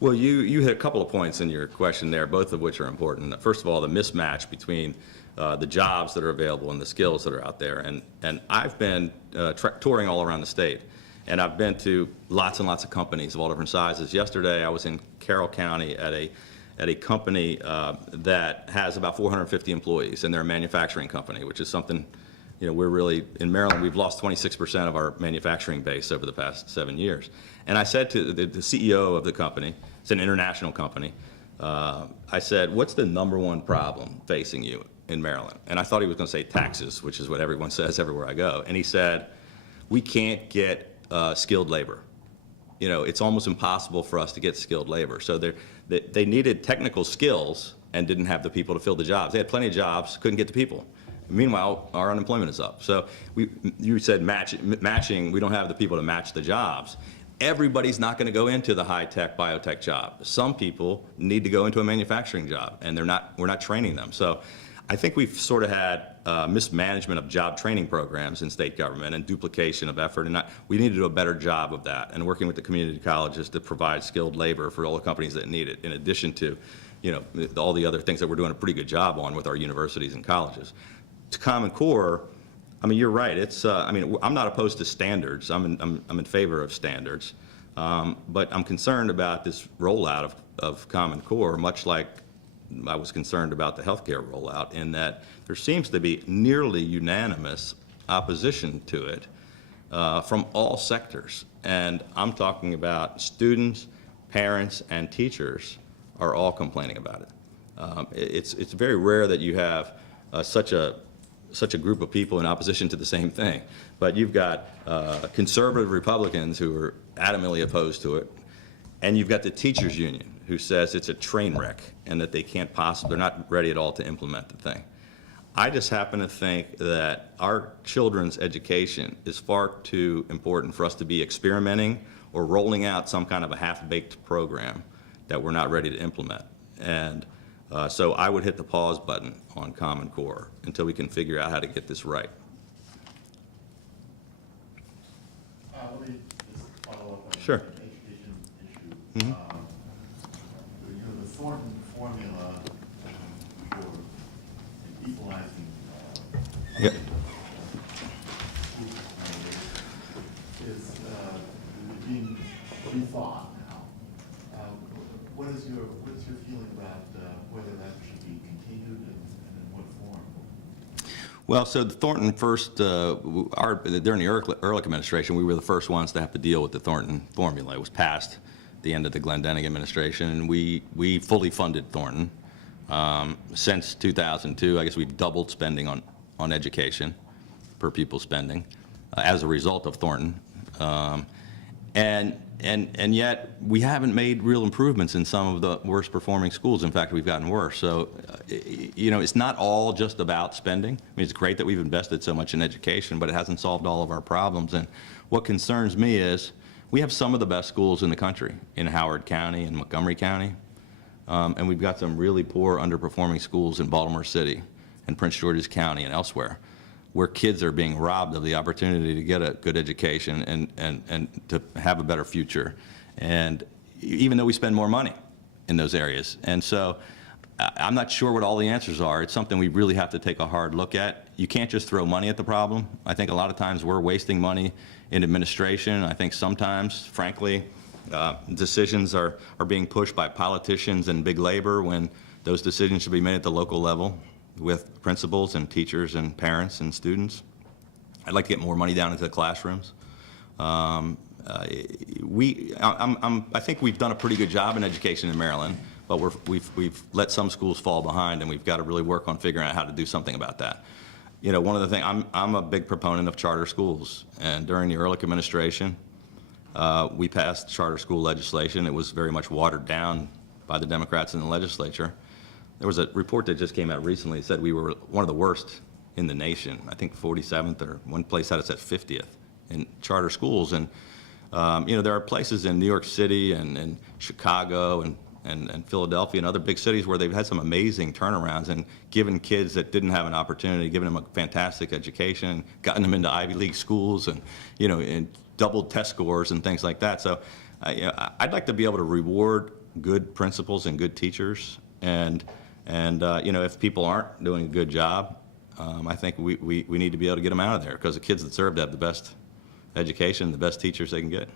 Well, you hit a couple of points in your question there, both of which are important. First of all, the mismatch between the jobs that are available and the skills that are out there. And I've been touring all around the state, and I've been to lots and lots of companies of all different sizes. Yesterday, I was in Carroll County at a company that has about 450 employees, and they're a manufacturing company, which is something, we're really, in Maryland, we've lost 26% of our manufacturing base over the past 7 years. And I said to the CEO of the company, it's an international company, I said, what's the #1 problem facing you in Maryland? And I thought he was going to say taxes, which is what everyone says everywhere I go. And he said, we can't get skilled labor. It's almost impossible for us to get skilled labor. So they needed technical skills and didn't have the people to fill the jobs. They had plenty of jobs, couldn't get the people. Meanwhile, our unemployment is up. So you said matching, we don't have the people to match the jobs. Everybody's not going to go into the high-tech, biotech job. Some people need to go into a manufacturing job, and we're not training them. So I think we've sort of had mismanagement of job training programs in state government and duplication of effort, and we need to do a better job of that and working with the community colleges to provide skilled labor for all the companies that need it, in addition to all the other things that we're doing a pretty good job on with our universities and colleges. To Common Core, you're right. It's I'm not opposed to standards. I'm in favor of standards, but I'm concerned about this rollout of Common Core, much like I was concerned about the healthcare rollout, in that there seems to be nearly unanimous opposition to it from all sectors. And I'm talking about students, parents, and teachers are all complaining about it. It's very rare that you have such a group of people in opposition to the same thing. But you've got conservative Republicans who are adamantly opposed to it, and you've got the teachers union who says it's a train wreck and that they're not ready at all to implement the thing. I just happen to think that our children's education is far too important for us to be experimenting or rolling out some kind of a half-baked program that we're not ready to implement. And so I would hit the pause button on Common Core until we can figure out how to get this right. Let me just follow up on Sure. the education issue. The Thornton formula for equalizing Yep. is being rethought now. What's your feeling about whether that should be continued and in what form? Well, so the Thornton first, during the Ehrlich administration, we were the first ones to have to deal with the Thornton formula. It was passed at the end of the Glendening administration, and we fully funded Thornton. Since 2002, I guess we've doubled spending on education, per pupil spending, as a result of Thornton. And yet we haven't made real improvements in some of the worst performing schools. In fact, we've gotten worse. So, it's not all just about spending. It's great that we've invested so much in education, but it hasn't solved all of our problems. And what concerns me is we have some of the best schools in the country in Howard County and Montgomery County. And we've got some really poor, underperforming schools in Baltimore City and Prince George's County and elsewhere, where kids are being robbed of the opportunity to get a good education and to have a better future. And even though we spend more money in those areas. And so I'm not sure what all the answers are. It's something we really have to take a hard look at. You can't just throw money at the problem. I think a lot of times we're wasting money in administration. I think sometimes, frankly, decisions are being pushed by politicians and big labor when those decisions should be made at the local level with principals and teachers and parents and students. I'd like to get more money down into the classrooms. I think we've done a pretty good job in education in Maryland, but we've let some schools fall behind, and we've got to really work on figuring out how to do something about that. One of the things, I'm a big proponent of charter schools, and during the Ehrlich administration, we passed charter school legislation. It was very much watered down by the Democrats in the legislature. There was a report that just came out recently that said we were one of the worst in the nation. I think 47th, or one place had us at 50th in charter schools. And there are places in New York City and Chicago and Philadelphia and other big cities where they've had some amazing turnarounds and given kids that didn't have an opportunity, given them a fantastic education, gotten them into Ivy League schools, and doubled test scores and things like that. So I'd like to be able to reward good principals and good teachers. And you know, if people aren't doing a good job, I think we need to be able to get them out of there, because the kids deserve to have the best education, the best teachers they can get.